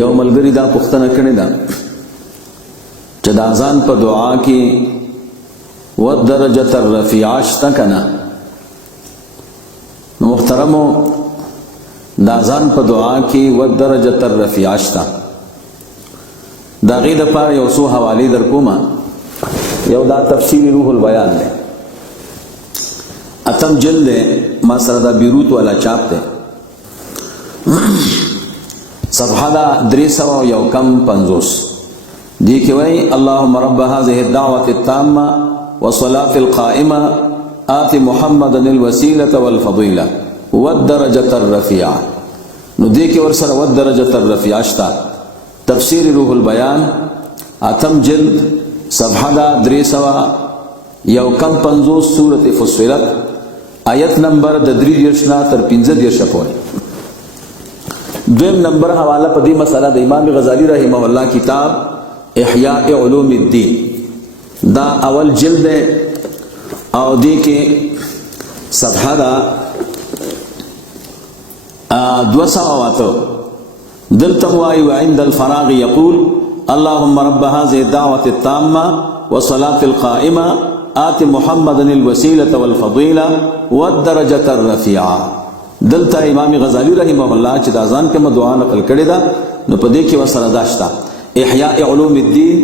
یو ملګری دا پوښتنه کړې ده چې د اذان په دعا کې والدرجة الرفیعه شته کنه. نو محترمو د اذان په دعا کې والدرجة الرفیعه شته. دا غي د پاره یو څو حوالې در کومه. یو دا تفسیر روح البیان دی، اتم جلد ما سره دا بیروت والا چاپ دی، صفحه دا 351 دی کې وای اللهم رب هذه الدعوه التامه والصلاه القائمه آت محمدا الوسيله والفضيله والدرجه الرفيعه. نو دی کې ورسره والدرجه الرفيعه شتا. تفسیر روح البیان اتم جلد صفحه دا 351 سورۃ فصلت آیت نمبر د 3 تر 15 پورې. دویم نمبر حوالہ پدی مسئلہ د امام غزالی رحمہ اللہ کتاب احیاء علوم الدین دا اول جلد ہے او دی کے صفحہ دا 200 دلتموائی وعند الفراغ یقول اللهم رب هذه الدعوة التامة والصلاة القائمة آت محمد الوسيلة والفضيلة والدرجة الرفيعة. دلتا امام غزالی رحمہ اللہ چې د اذان کې دعا نقل کړې ده، نو په دې کې وسره داشتا احیاء علوم الدین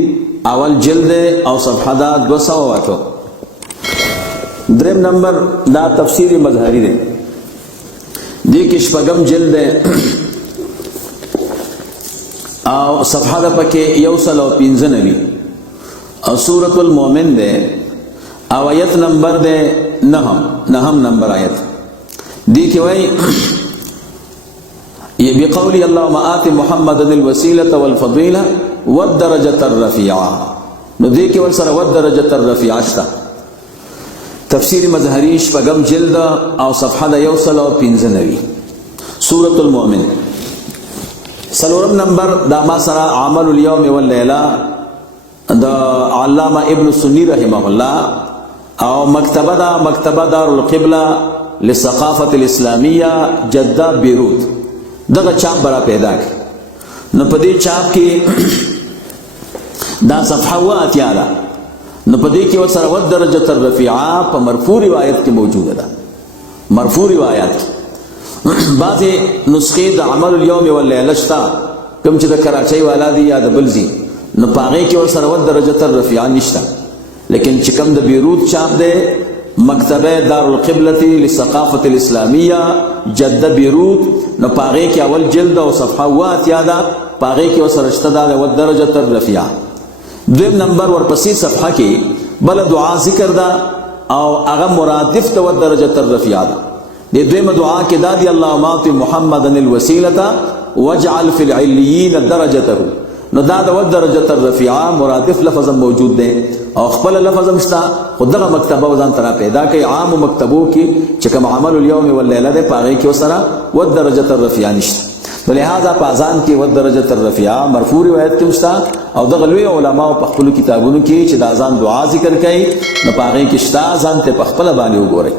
اول جلد او صفحه دا 200. دریم نمبر دا تفسیر مظهری ده، دې کې شپږم جلد او صفحه دا پکې 195 او سورۃ المؤمن ده او آیت نمبر ده 9 نمبر آیت دی کہ وہی یہ بقولی اللہم آت محمد الوسیلة والفضیلة والدرجة الرفیعہ. نو دی کہ ورسر والدرجة الرفیعہ شتا. تفسیر مظہریش پگم جلد او صفحہ دا 195 سورۃ المؤمن. سلورم نمبر دا ما سرا عمل اليوم واللیلہ دا علامہ ابن سنی رحمہ اللہ او مکتبہ دار القبلہ لثقافت الاسلامیہ جدہ بیروت دغه چاپ برا پیدا کی. نو پدی چاپ کی دا صفحہ ہوا اتیارا. نو پدی کی وسر والدرجة الرفیعہ پا مرفوع روایت کی موجود ہے. مرفوع روایت بعض نسخے دا عمل اليوم واللیلہ شتا کم چی دا کراچی والا دی یا دا بلزی نو پاغی کی وسر والدرجة الرفیعہ نشتا. لیکن چکم دا بیروت چاپ دے مکتبہ دار القبلتی لثقافت الاسلامیہ جدہ بیروت نو پاغے کی اول جلد و صفحہ ہوا اتیادا پاغے کی وسرشتہ دا والدرجة الرفیعہ. دویم نمبر ورپسی صفحہ کی بل دعا ذکر دا او اغم مرادف دا والدرجة الرفیعہ دا. دی دویم دعا کی دا دی اللہم آت محمد الوسیلة واجعل فی العلیین درجتہ. نو دا دا والدرجة الرفیعہ مرادف لفظ موجود دے او خپل لفظ مشتا خودغه مکتبه وزن ترا پیدا کوي. عام مکتبو کې چې کوم عمل اليوم واللیله ده پاغه کې وسره والدرجة الرفیعه نشته. لہذا په اذان کې والدرجة الرفیعه مرفوع روایت کې مشتا او دغه لوی علما په خپل کتابونو کې چې د اذان دعا ذکر کوي نو پاغه کې شتا اذان ته په خپل باندې وګورئ.